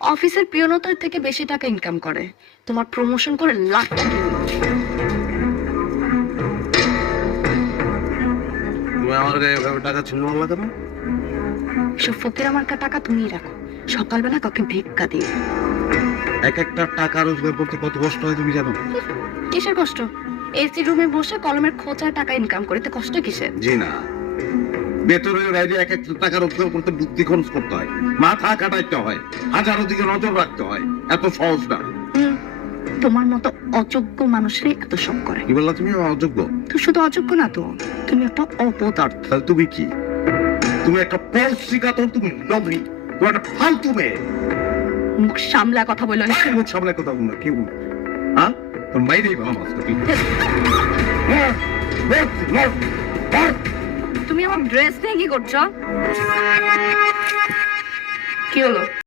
অফিসের পিয়নতার থেকে বেশি টাকা ইনকাম করে, তোমার প্রমোশন করে লাখ টাকা দিলো। তুমি আমার গায়ে এভাবে টাকা ছিল না কেন? সব ফকির আমার টাকা তুমিই রাখো, সকালবেলা কাউকে ভিক্ষা দিয়ে। এক একটা টাকা রোজগার করতে কত কষ্ট হয় তুমি জানো? কিসের কষ্ট? এসি রুমে বসে কলমের খোঁচায় টাকা ইনকাম করতে কষ্ট কিসের? জি না, বেতনের বাইরে এক একটা টাকা রোজগার করতে বুদ্ধি খরচ করতে হয়, মাথা কাটাইতে হয়, হাজারো দিকে নজর রাখতে হয়। এত সহজ না। তোমার মতো অযোগ্য মানুষেরই এত শখ করে। কি বললা তুমি? অযোগ্য? তুই শুধু অযোগ্য না তো, তুমি একটা অপদার্থ। তাহলে তুমি কি? তুমি একটা পরশিকাতর, তুমি নবী, তুমি একটা ফালতু মেয়ে। মুখ সামলা কথা বললো না। মুখ সামনে কথা বল না। কেউ হ্যাঁ তোর মাইরেই ভালো মাস্টার। তুমি আমার ড্রেস নিয়ে কি করছো? কি হলো?